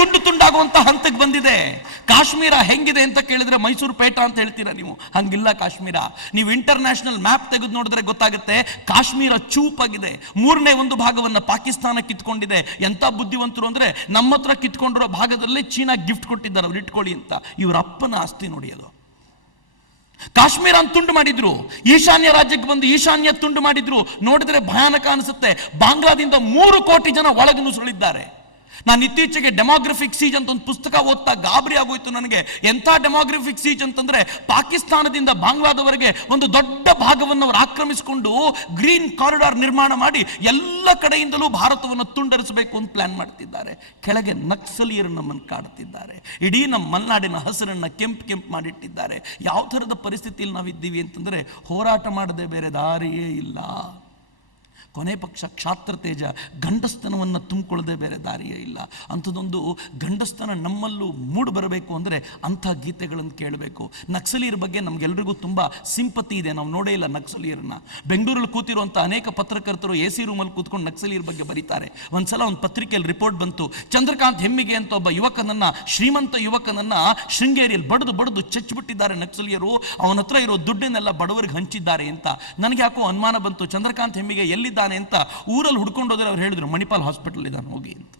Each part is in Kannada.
ತುಂಡು ತುಂಡಾಗುವಂತ ಹಂತಕ್ಕೆ ಬಂದಿದೆ. ಕಾಶ್ಮೀರ ಹೆಂಗಿದೆ ಅಂತ ಕೇಳಿದ್ರೆ ಮೈಸೂರು ಪೇಟ ಅಂತ ಹೇಳ್ತೀರಾ ನೀವು? ಹಂಗಿಲ್ಲ ಕಾಶ್ಮೀರ. ನೀವು ಇಂಟರ್ನ್ಯಾಷನಲ್ ಮ್ಯಾಪ್ ತೆಗೆದು ನೋಡಿದ್ರೆ ಗೊತ್ತಾಗುತ್ತೆ, ಕಾಶ್ಮೀರ ಚೂಪಾಗಿದೆ. ಮೂರನೇ ಒಂದು ಭಾಗವನ್ನ ಪಾಕಿಸ್ತಾನ ಕಿತ್ಕೊಂಡಿದೆ ಎಂತ ಬುದ್ಧಿವಂತರು ಅಂದ್ರೆ ನಮ್ಮ ಹತ್ರ ಕಿತ್ಕೊಂಡಿರೋ ಭಾಗದಲ್ಲೇ ಚೀನಾ ಗಿಫ್ಟ್ ಕೊಟ್ಟಿದ್ದಾರೆ, ಅವ್ರು ಇಟ್ಕೊಳ್ಳಿ ಅಂತ. ಇವರ ಅಪ್ಪನ ಆಸ್ತಿ ನೋಡಿ ಅದು. ಕಾಶ್ಮೀರ ಅಂತ ತುಂಡು ಮಾಡಿದ್ರು. ಈಶಾನ್ಯ ರಾಜ್ಯಕ್ಕೆ ಬಂದು ಈಶಾನ್ಯ ತುಂಡು ಮಾಡಿದ್ರು. ನೋಡಿದ್ರೆ ಭಯಾನಕ ಅನಿಸುತ್ತೆ. ಬಾಂಗ್ಲಾದಿಂದ ಮೂರು ಕೋಟಿ ಜನ ಒಳಗೆ ನುಸುಳಿದ್ದಾರೆ. ನಾನು ಇತ್ತೀಚೆಗೆ ಡೆಮೋಗ್ರಫಿಕ್ ಸೀಜ್ ಅಂತ ಒಂದು ಪುಸ್ತಕ ಓದ್ತಾ ಗಾಬರಿ ಆಗೋಯ್ತು ನನಗೆ. ಎಂಥ ಡೆಮೋಗ್ರಫಿಕ್ ಸೀಜ್ ಅಂತಂದ್ರೆ ಪಾಕಿಸ್ತಾನದಿಂದ ಬಾಂಗ್ಲಾದವರೆಗೆ ಒಂದು ದೊಡ್ಡ ಭಾಗವನ್ನು ಅವರು ಆಕ್ರಮಿಸಿಕೊಂಡು ಗ್ರೀನ್ ಕಾರಿಡಾರ್ ನಿರ್ಮಾಣ ಮಾಡಿ ಎಲ್ಲ ಕಡೆಯಿಂದಲೂ ಭಾರತವನ್ನು ತುಂಡರಿಸಬೇಕು ಅಂತ ಪ್ಲಾನ್ ಮಾಡ್ತಿದ್ದಾರೆ. ಕೆಳಗೆ ನಕ್ಸಲಿಯರು ನಮ್ಮನ್ನು ಕಾಡುತ್ತಿದ್ದಾರೆ ಇಡೀ ನಮ್ಮ ಮಲೆನಾಡಿನ ಹಸಿರನ್ನ ಕೆಂಪು ಕೆಂಪು ಮಾಡಿಟ್ಟಿದ್ದಾರೆ. ಯಾವ ಥರದ ಪರಿಸ್ಥಿತಿಯಲ್ಲಿ ನಾವಿದ್ದೀವಿ ಅಂತಂದ್ರೆ ಹೋರಾಟ ಮಾಡದೆ ಬೇರೆ ದಾರಿಯೇ ಇಲ್ಲ. ಕೊನೆ ಪಕ್ಷ ಕ್ಷಾತ್ರ ತೇಜ, ಗಂಡಸ್ತನವನ್ನು ತುಂಬಿಕೊಳ್ಳದೆ ಬೇರೆ ದಾರಿಯೇ ಇಲ್ಲ. ಅಂಥದ್ದೊಂದು ಗಂಡಸ್ತನ ನಮ್ಮಲ್ಲೂ ಮೂಡ್ ಬರಬೇಕು ಅಂದರೆ ಅಂಥ ಗೀತೆಗಳನ್ನು ಕೇಳಬೇಕು. ನಕ್ಸಲಿಯರ ಬಗ್ಗೆ ನಮಗೆಲ್ಲರಿಗೂ ತುಂಬ ಸಿಂಪತಿ ಇದೆ. ನಾವು ನೋಡೇ ಇಲ್ಲ ನಕ್ಸಲಿಯರನ್ನ ಬೆಂಗಳೂರಲ್ಲಿ ಕೂತಿರುವಂಥ ಅನೇಕ ಪತ್ರಕರ್ತರು ಎ ಸಿ ರೂಮಲ್ಲಿ ಕೂತ್ಕೊಂಡು ನಕ್ಸಲಿಯರ ಬಗ್ಗೆ ಬರೀತಾರೆ. ಒಂದ್ಸಲ ಒಂದು ಪತ್ರಿಕೆಯಲ್ಲಿ ರಿಪೋರ್ಟ್ ಬಂತು. ಚಂದ್ರಕಾಂತ್ ಹೆಮ್ಮಿಗೆ ಅಂತ ಒಬ್ಬ ಯುವಕನನ್ನ, ಶ್ರೀಮಂತ ಯುವಕನನ್ನ ಶೃಂಗೇರಿಯಲ್ಲಿ ಬಡದು ಬಡದು ಚಚ್ಚಿಬಿಟ್ಟಿದ್ದಾರೆ ನಕ್ಸಲಿಯರು. ಅವನ ಹತ್ರ ಇರೋ ದುಡ್ಡನ್ನೆಲ್ಲ ಬಡವರಿಗೆ ಹಂಚಿದ್ದಾರೆ ಅಂತ. ನನಗೆ ಯಾಕೋ ಅನುಮಾನ ಬಂತು. ಚಂದ್ರಕಾಂತ್ ಹೆಮ್ಮಿಗೆ ಎಲ್ಲಿದ್ದಾನೆ ಅಂತ ಊರಲ್ಲಿ ಹುಡ್ಕೊಂಡು ಹೋದರೆ ಅವ್ರು ಹೇಳಿದ್ರು, ಮಣಿಪಾಲ್ ಹಾಸ್ಪಿಟಲ್ ಇದ್ದಾನೆ ಹೋಗಿ ಅಂತ.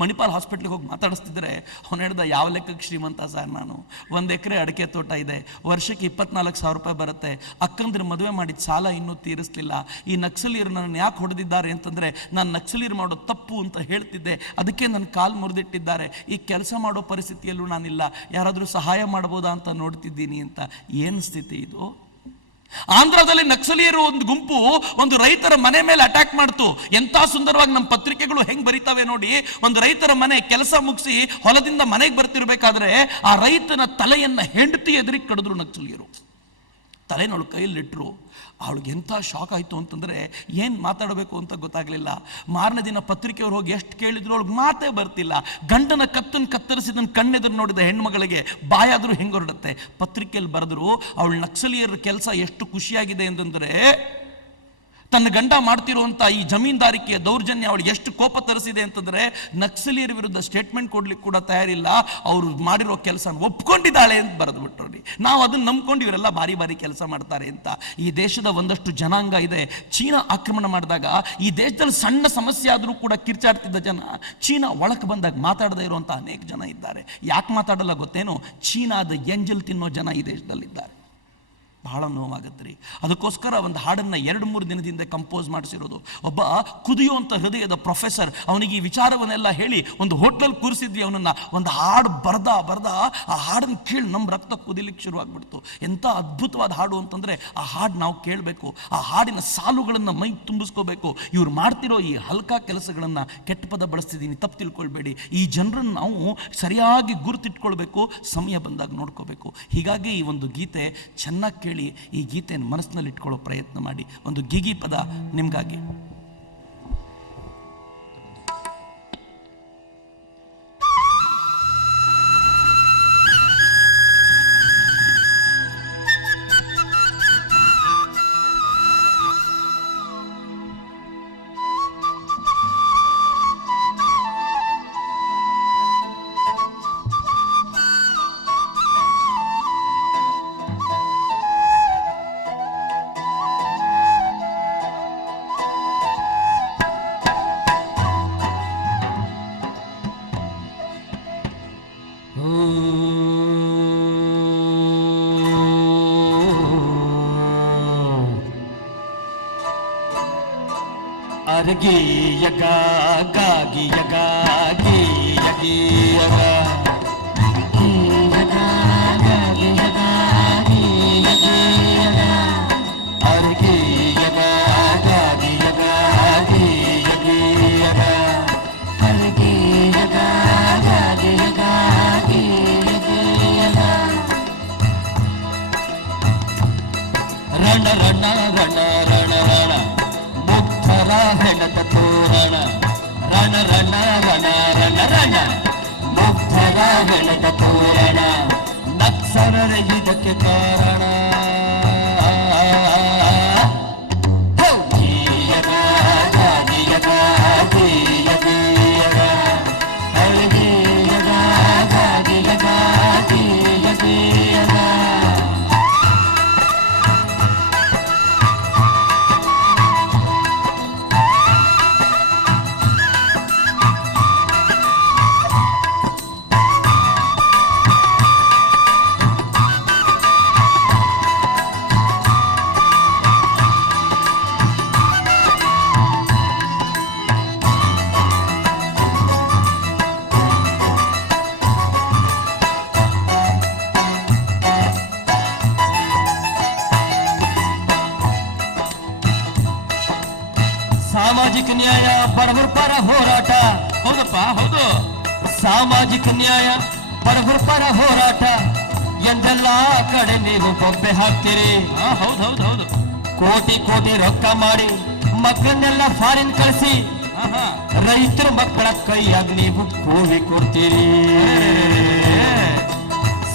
ಮಣಿಪಾಲ್ ಹಾಸ್ಪಿಟ್ಲಿಗೆ ಹೋಗಿ ಮಾತಾಡಿಸ್ತಿದ್ರೆ ಅವನು ಹೇಳ್ದ, ಯಾವ ಲೆಕ್ಕಕ್ಕೆ ಶ್ರೀಮಂತ ಸರ್ ನಾನು? ಒಂದು ಎಕರೆ ಅಡಿಕೆ ತೋಟ ಇದೆ, ವರ್ಷಕ್ಕೆ ಇಪ್ಪತ್ನಾಲ್ಕು ಸಾವಿರ ರೂಪಾಯಿ ಬರುತ್ತೆ, ಅಕ್ಕಂದ್ರೆ ಮದುವೆ ಮಾಡಿದ ಸಾಲ ಇನ್ನೂ ತೀರಿಸಲಿಲ್ಲ, ಈ ನಕ್ಸಲೀರು ನನ್ನ ಯಾಕೆ ಹೊಡೆದಿದ್ದಾರೆ ಅಂತಂದರೆ ನಾನು ನಕ್ಸಲೀರು ಮಾಡೋ ತಪ್ಪು ಅಂತ ಹೇಳ್ತಿದ್ದೆ, ಅದಕ್ಕೆ ನನ್ನ ಕಾಲು ಮುರಿದಿಟ್ಟಿದ್ದಾರೆ, ಈ ಕೆಲಸ ಮಾಡೋ ಪರಿಸ್ಥಿತಿಯಲ್ಲೂ ನಾನಿಲ್ಲ, ಯಾರಾದರೂ ಸಹಾಯ ಮಾಡ್ಬೋದಾ ಅಂತ ನೋಡ್ತಿದ್ದೀನಿ ಅಂತ. ಏನು ಸ್ಥಿತಿ ಇದು? ಆಂಧ್ರದಲ್ಲಿ ನಕ್ಸಲಿಯರು ಒಂದು ಗುಂಪು ಒಂದು ರೈತರ ಮನೆ ಮೇಲೆ ಅಟ್ಯಾಕ್ ಮಾಡ್ತು. ಎಂತ ಸುಂದರವಾಗಿ ನಮ್ಮ ಪತ್ರಿಕೆಗಳು ಹೆಂಗ್ ಬರಿತಾವೆ ನೋಡಿ, ಒಂದು ರೈತರ ಮನೆ ಕೆಲಸ ಮುಗಿಸಿ ಹೊಲದಿಂದ ಮನೆಗೆ ಬರ್ತಿರ್ಬೇಕಾದ್ರೆ ಆ ರೈತನ ತಲೆಯನ್ನ ಹೆಂಡತಿ ಎದುರಿಗೆ ಕಡಿದ್ರು ನಕ್ಸಲಿಯರು. ತಲೆನೊಳು ಕೈಯಲ್ಲಿಟ್ಟರು ಅವಳಿಗೆ ಎಂಥ ಶಾಕ್ ಆಯಿತು ಅಂತಂದರೆ ಏನು ಮಾತಾಡಬೇಕು ಅಂತ ಗೊತ್ತಾಗಲಿಲ್ಲ. ಮಾರನೇ ದಿನ ಪತ್ರಿಕೆಯವ್ರು ಹೋಗಿ ಎಷ್ಟು ಕೇಳಿದ್ರು ಅವಳಿಗೆ ಮಾತೇ ಬರ್ತಿಲ್ಲ. ಗಂಡನ ಕತ್ತನ್ನು ಕತ್ತರಿಸಿದನ್ನು ಕಣ್ಣೆದುರು ನೋಡಿದ ಹೆಣ್ಮಗಳಿಗೆ ಬಾಯಾದರೂ ಹೆಂಗೆ ಹೊರಡುತ್ತೆ ಪತ್ರಿಕೆಯಲ್ಲಿ ಬರೆದ್ರು, ಅವಳು ನಕ್ಸಲಿಯರ ಕೆಲಸ ಎಷ್ಟು ಖುಷಿಯಾಗಿದೆ ಅಂತಂದರೆ ತನ್ನ ಗಂಡ ಮಾಡ್ತಿರುವಂಥ ಈ ಜಮೀನ್ದಾರಿಕೆಯ ದೌರ್ಜನ್ಯ ಅವಳು ಎಷ್ಟು ಕೋಪ ತರಿಸಿದೆ ಅಂತಂದ್ರೆ ನಕ್ಸಲಿಯರ ವಿರುದ್ಧ ಸ್ಟೇಟ್ಮೆಂಟ್ ಕೊಡ್ಲಿಕ್ಕೆ ಕೂಡ ತಯಾರಿಲ್ಲ. ಅವರು ಮಾಡಿರೋ ಕೆಲಸ ಒಪ್ಕೊಂಡಿದ್ದಾಳೆ ಅಂತ ಬರೆದು ಬಿಟ್ರಿ ನಾವು ಅದನ್ನ ನಂಬ್ಕೊಂಡು ಇವರೆಲ್ಲ ಬಾರಿ ಬಾರಿ ಕೆಲಸ ಮಾಡ್ತಾರೆ ಅಂತ. ಈ ದೇಶದ ಒಂದಷ್ಟು ಜನಾಂಗ ಇದೆ. ಚೀನಾ ಆಕ್ರಮಣ ಮಾಡಿದಾಗ ಈ ದೇಶದಲ್ಲಿ ಸಣ್ಣ ಸಮಸ್ಯೆ ಆದರೂ ಕೂಡ ಕಿರ್ಚಾಡ್ತಿದ್ದ ಜನ ಚೀನಾ ಒಳಕ್ಕೆ ಬಂದಾಗ ಮಾತಾಡದೇ ಇರುವಂಥ ಅನೇಕ ಜನ ಇದ್ದಾರೆ. ಯಾಕೆ ಮಾತಾಡಲ್ಲ ಗೊತ್ತೇನು? ಚೀನಾದ ಎಂಜಲ್ ತಿನ್ನೋ ಜನ ಈ ದೇಶದಲ್ಲಿದ್ದಾರೆ. ಬಹಳ ನೋವಾಗತ್ತೆ ರೀ. ಅದಕ್ಕೋಸ್ಕರ ಒಂದು ಹಾಡನ್ನು ಎರಡು ಮೂರು ದಿನದಿಂದ ಕಂಪೋಸ್ ಮಾಡಿಸಿರೋದು. ಒಬ್ಬ ಕುದಿಯುವಂಥ ಹೃದಯದ ಪ್ರೊಫೆಸರ್ ಅವನಿಗೆ ಈ ವಿಚಾರವನ್ನೆಲ್ಲ ಹೇಳಿ ಒಂದು ಹೋಟ್ಲಲ್ಲಿ ಕೂರಿಸಿದ್ವಿ ಅವನನ್ನ. ಒಂದು ಹಾಡು ಬರ್ದ ಬರ್ದ ಆ ಹಾಡನ್ನು ಕೇಳಿ ನಮ್ಮ ರಕ್ತ ಕುದಿಲಿಕ್ಕೆ ಶುರುವಾಗ್ಬಿಡ್ತು. ಎಂಥ ಅದ್ಭುತವಾದ ಹಾಡು ಅಂತಂದರೆ ಆ ಹಾಡು ನಾವು ಕೇಳಬೇಕು. ಆ ಹಾಡಿನ ಸಾಲುಗಳನ್ನು ಮೈ ತುಂಬಿಸ್ಕೋಬೇಕು. ಇವ್ರು ಮಾಡ್ತಿರೋ ಈ ಹಲ್ಕಾ ಕೆಲಸಗಳನ್ನು ಕೆಟ್ಟ ಪದ ಬಳಸ್ತಿದ್ದೀನಿ, ತಪ್ಪು ತಿಳ್ಕೊಳ್ಬೇಡಿ. ಈ ಜನರನ್ನು ನಾವು ಸರಿಯಾಗಿ ಗುರುತಿಟ್ಕೊಳ್ಬೇಕು, ಸಮಯ ಬಂದಾಗ ನೋಡ್ಕೋಬೇಕು. ಹೀಗಾಗಿ ಈ ಒಂದು ಗೀತೆ ಚೆನ್ನಾಗಿ ಕೇಳಿ ಈ ಗೀತೆಯನ್ನು ಮನಸ್ಸಿನಲ್ಲಿಟ್ಕೊಳ್ಳೋ ಪ್ರಯತ್ನ ಮಾಡಿ. ಒಂದು ಗಿಗಿ ಪದ ನಿಮಗಾಗಿ. ಅರಗೀಯಗ ಗಾಗಿಯಗ ಗೀಯಗೀಯಗ ಗೀಯಗ ರಣ ರಣ ಮುಕ್ತರ ಹೆಣದ ತೋರಣ ಹೋರಾಟ. ಹೌದಪ್ಪ, ಹೌದು. ಸಾಮಾಜಿಕ ನ್ಯಾಯ ಬಡವರ ಪರ ಹೋರಾಟ. ಎಂದೆಲ್ಲಾ ಕಡೆ ನೀವು ಬೊಬ್ಬೆ ಹಾಕ್ತೀರಿ? ಹೌದೌದು ಕೋಟಿ ಕೋಟಿ ರೊಕ್ಕ ಮಾಡಿ ಮಕ್ಕಳನ್ನೆಲ್ಲ ಫಾರಿನ್ ಕಳಿಸಿ. ರೈತರ ಮಕ್ಕಳ ಕೈಯಾಗ ನೀವು ಕೂವಿ ಕೊಡ್ತೀರಿ.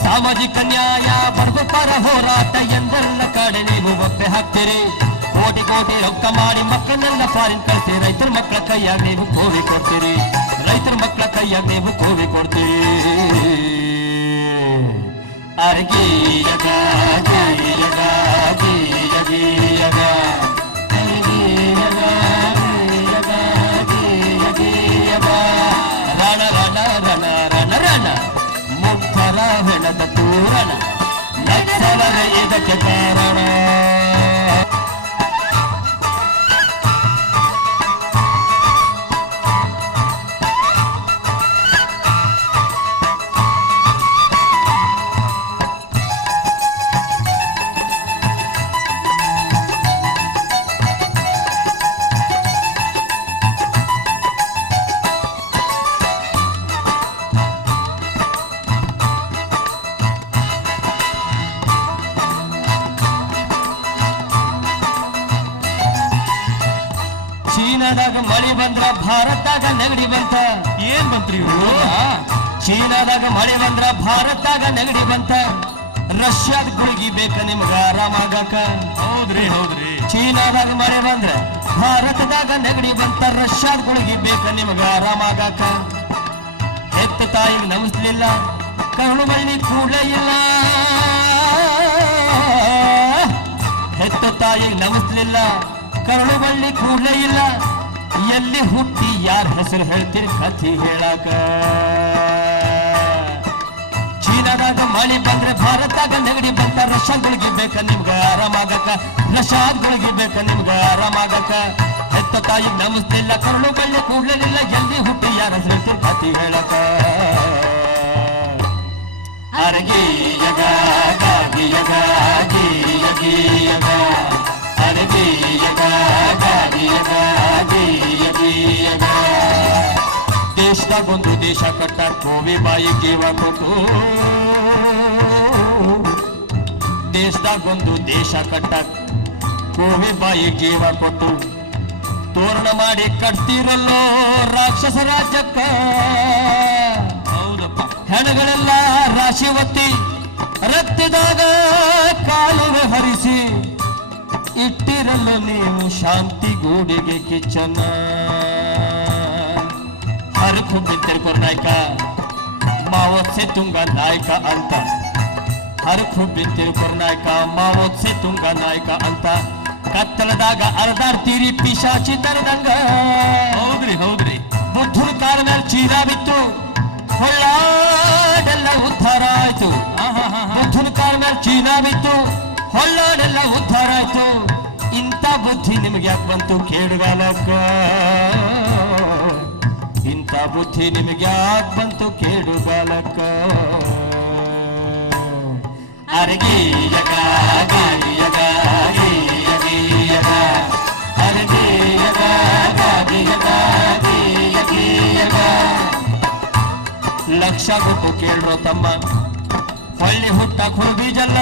ಸಾಮಾಜಿಕ ನ್ಯಾಯ ಬಡವ ಪರ ಹೋರಾಟ ಎಂದೆಲ್ಲ ಕಡೆ ನೀವು ಬೊಬ್ಬೆ ಹಾಕ್ತೀರಿ? ಕೋಟಿ ಕೋಟಿ ರೊಕ್ಕ ಮಾಡಿ ಮಕ್ಕಳನ್ನೆಲ್ಲ ಫಾರಿನ್ ಕಳಿಸಿ, ರೈತರ ಮಕ್ಕಳ ಕೈಯಾಗ ನೀವು ಕೋವಿ ಕೊಡ್ತೀರಿ. ರೈತರ ಮಕ್ಕಳ ಕೈಯಾಗ ನೀವು ಕೋವಿ ಕೊಡ್ತೀರಿ. ಅರ್ಗೀಯಗ ಗೀಯಗ ಗೀಯ ಗೀಯಗ ಮುಗ್ಧರ ಹೆಣದ ತೂರಣ. ನಕ್ಸಲರ ಇದಕ್ಕೆ ಕಾರಣ. ಚೀನಾದಾಗ ಮಳೆ ಬಂದ್ರ ಭಾರತದಾಗ ನೆಗಡಿ ಬಂತ. ಏನ್ ಬಂತ್ರಿ? ಚೀನಾದಾಗ ಮಳೆ ಬಂದ್ರ ಭಾರತದಾಗ ನೆಗಡಿ ಬಂತ. ರಷ್ಯಾದ ಗುಳಿಗಿ ಬೇಕ ನಿಮ್ಗ ಆರಾಮಾಗಕ ಹೌದ್ರಿ ಹೌದ್ರಿ. ಚೀನಾದಾಗ ಮಳೆ ಬಂದ್ರ ಭಾರತದಾಗ ನೆಗಡಿ ಬಂತ. ರಷ್ಯಾದ ಗುಳಿಗಿ ಬೇಕ ನಿಮ್ಗ ಆರಾಮಾಗಕ ಹೆತ್ತ ತಾಯಿಗೆ ನಮಿಸ್ಲಿಲ್ಲ ಕರುಳು ಬಳ್ಳಿ ಕೂಡಲೇ ಇಲ್ಲ. ಹೆತ್ತ ತಾಯಿಗೆ ನಮಿಸ್ಲಿಲ್ಲ ಕರುಳು ಬಳ್ಳಿ ಕೂಡಲೇ ಇಲ್ಲ. ಎಲ್ಲಿ ಹುಟ್ಟಿ ಯಾರ ಹೆಸರು ಹೇಳ್ತೀರಿ? ಕಥಿ ಹೇಳಾಕ. ಚೀನಾದಾಗ ಮಳೆ ಬಂದ್ರೆ ಭಾರತಾಗ ನೆಗಡಿ ಬಂತ. ರಷ್ಯಾಗಳಿಗೆ ಬೇಕ ನಿಮ್ಗ ಆರಾಮಾಗಕ ನಶಾದ್ಗಳಿಗೆ ಬೇಕ ನಿಮ್ಗ ಆರಾಮಾಗಕ ಹೆತ್ತ ತಾಯಿ ನಮಸ್ತಿಲ್ಲ, ಕರುಳು ಬಳ್ಳಿ ಇಲ್ಲ. ಎಲ್ಲಿ ಹುಟ್ಟಿ ಯಾರ ಹೆಸರು ಹೇಳ್ತೀರಿ? ಕಥಿ ಹೇಳಕ. ಅರಗೀಯಗ, ಗಾಗಿಯಗ ಗೀಯ ಗೀಯಗ ದೇಶದಾಗೊಂದು ದೇಶ ಕಟ್ಟ ಕೋವಿ ಬಾಯಿ ಜೀವ ಕೊಟ್ಟು ದೇಶದಾಗೊಂದು ದೇಶ ಕಟ್ಟ ಕೋವಿ ಬಾಯಿ ಜೀವ ಕೊಟ್ಟು ತೋರಣ ಮಾಡಿ ಕಟ್ತಿರಲ್ಲೋ ರಾಕ್ಷಸ ರಾಜ್ಯಕ್ಕ? ಹೌದಪ್ಪ. ಹೆಣಗಳೆಲ್ಲ ರಾಶಿ ಒತ್ತಿ ರಕ್ತದಾಗ ಇಟ್ಟಿರಲು ನೀವು ಶಾಂತಿ ಗೂಡಿಗೆ ಕಿಚ್ಚನ ಹರಕು ಬಿದ್ದಿರ್ಕೊ ನಾಯಕ ಮಾವೋತ್ಸೆ ತುಂಗ ನಾಯಕ ಅಂತ ಹರಕು ಬಿದ್ದಿರ್ಕೊ ನಾಯಕ ಮಾವೋತ್ಸೆ ತುಂಗ ನಾಯಕ ಅಂತ ಕತ್ತಲದಾಗ ಅರ್ಧಾಡ್ತೀರಿ ಪಿಶಾಚಿ ತರದಂಗ ಹೌದ್ರಿ ಹೌದ್ರಿ ಬುದ್ಧನ ಕಾಲ ಮೇಲೆ ಚೀರ ಬಿತ್ತು ಹೊಳ್ಳಾಡೆಲ್ಲ ಉದ್ಧಾರ ಆಯ್ತು ಹಾ ಹಾ ಹಾ ಹಾ ಬುದ್ಧನ ಕಾಲ ಮೇಲೆ ಚೀನ ಬಿತ್ತು ಹೊಳ್ಳಾಡೆಲ್ಲ ಉದ್ಧಾರ ಆಯ್ತು ಇಂಥ ಬುದ್ಧಿ ನಿಮ್ಗೆ ಯಾಕೆ ಬಂತು? ಕೇಡುಗಾಲಕ್ಕ. ಇಂಥ ಬುದ್ಧಿ ನಿಮ್ಗೆ ಯಾಕೆ ಬಂತು? ಕೇಡುಗಾಲಕ್ಕ. ಅರಗೀಯಗ ಗೀಯಗ ಗೀಯ ಗೀಯಗ ಅರಗೀಯಗ ಗೀಯಗ ಗೀಯ ಗೀಯಗ ಲಕ್ಷ ಕೊಟ್ಟು ಕೇಳ್ರೋ ತಮ್ಮ. ಹೊಳ್ಳಿ ಹುಟ್ಟ ಬೀಜಲ್ಲ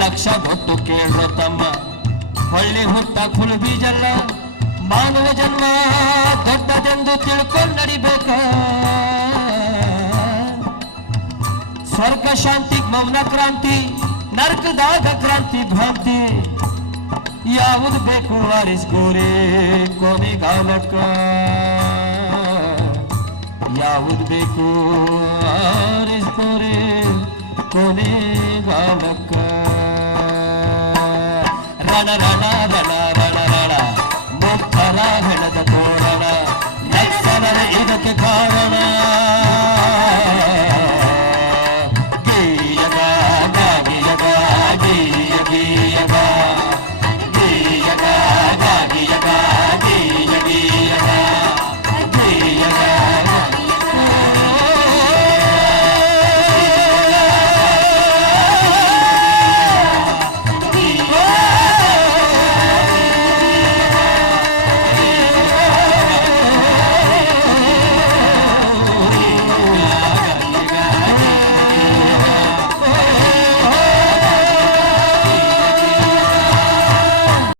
ಲಕ್ಷ ಕೊಟ್ಟು ಕೇಳ್ರ ತಮ್ಮ ಹೊಳ್ಳಿ ಹುಟ್ಟ ಬೀಜಲ್ಲ. ಮಾನವ ಜನ್ಮ ದೊಡ್ಡದೆಂದು ತಿಳ್ಕೊಂಡು ನಡಿಬೇಕ. ಸ್ವರ್ಗ ಶಾಂತಿ, ಮೌನ ಕ್ರಾಂತಿ, ನರ್ಕದಾಗ ಕ್ರಾಂತಿ, ಭ್ರಾಂತಿ. ಯಾವುದು ಬೇಕು ಆರಿಸ್ಕೋರೆ ಕೊನೆಗಾಲಕ್ಕ ಯಾವುದು ಬೇಕು ಆರಿಸ್ಕೋರೆ ಕೊನೆಗಾಲಕ್ಕ ರಣ ರಣ ರಣ ರಣ ರಣ ಮುಗ್ಧರ ಹೆಣದ